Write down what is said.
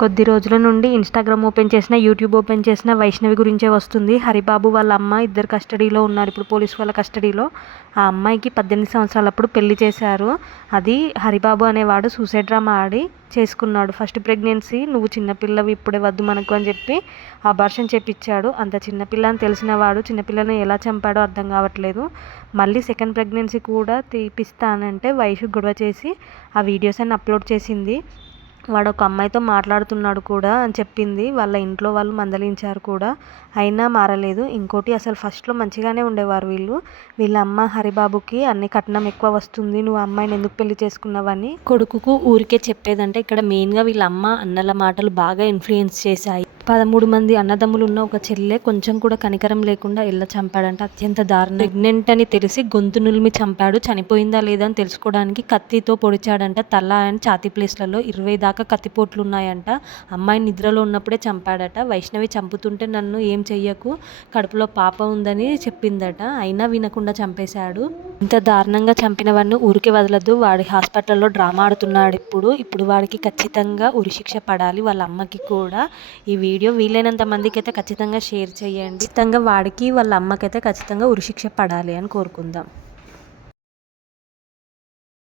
కొద్ది రోజుల నుండి ఇన్స్టాగ్రామ్ ఓపెన్ చేసినా, యూట్యూబ్ ఓపెన్ చేసినా వైష్ణవి గురించే వస్తుంది. హరిబాబు వాళ్ళ అమ్మ ఇద్దరు కస్టడీలో ఉన్నారు ఇప్పుడు పోలీసు వాళ్ళ కస్టడీలో. ఆ అమ్మాయికి 18 సంవత్సరాలప్పుడు పెళ్లి చేశారు. అది హరిబాబు అనేవాడు సూసైడ్ డ్రామా ఆడి చేసుకున్నాడు. ఫస్ట్ ప్రెగ్నెన్సీ నువ్వు చిన్నపిల్లవి ఇప్పుడే వద్దు మనకు అని చెప్పి అబార్షన్ చేపించాడు. అంత చిన్నపిల్ల అని తెలిసిన వాడు చిన్నపిల్లని ఎలా చంపాడో అర్థం కావట్లేదు. మళ్ళీ సెకండ్ ప్రెగ్నెన్సీ కూడా తీపిస్తానంటే వైషు గొడవ చేసి ఆ వీడియోస్ అన్ని అప్లోడ్ చేసింది. వాడు ఒక అమ్మాయితో మాట్లాడుతున్నాడు కూడా అని చెప్పింది. వాళ్ళ ఇంట్లో వాళ్ళు మందలించారు కూడా, అయినా మారలేదు. ఇంకోటి అసలు ఫస్ట్లో మంచిగానే ఉండేవారు వీళ్ళ అమ్మ హరిబాబుకి అన్ని కట్నం ఎక్కువ వస్తుంది, నువ్వు అమ్మాయిని ఎందుకు పెళ్లి చేసుకున్నావని కొడుకుకు ఊరికే చెప్పేదంటే ఇక్కడ మెయిన్గా వీళ్ళ అమ్మ అన్నల మాటలు బాగా ఇన్ఫ్లుయెన్స్ చేశాయి. 13 మంది అన్నదమ్ములు ఉన్న ఒక చెల్లె కొంచెం కూడా కనికరం లేకుండా ఎలా చంపాడంటే అత్యంత దారుణం. ప్రెగ్నెంట్ అని తెలిసి గొంతు నులిమి చంపాడు. చనిపోయిందా లేదా అని తెలుసుకోవడానికి కత్తితో పొడిచాడంట. తల అండ్ ఛాతీ ప్లేస్లలో 20 దాకా కత్తిపోట్లు ఉన్నాయంట. అమ్మాయి నిద్రలో ఉన్నప్పుడే చంపాడట. వైష్ణవి చంపుతుంటే నన్ను ఏం చెయ్యకు, కడుపులో పాప ఉందని చెప్పిందట. అయినా వినకుండా చంపేశాడు. ఇంత దారుణంగా చంపిన వాడిని ఊరికి వదలద్దు. వాడి హాస్పిటల్లో డ్రామా ఆడుతున్నాడు ఇప్పుడు వాడికి ఖచ్చితంగా ఉరిశిక్ష పడాలి. వాళ్ళ అమ్మకి కూడా. ఈ వీడియో వీలైనంత మందికి అయితే ఖచ్చితంగా షేర్ చేయండి. ఖచ్చితంగా వాడికి వాళ్ళ అమ్మకైతే ఖచ్చితంగా ఉరిశిక్ష పడాలి అని కోరుకుందాం.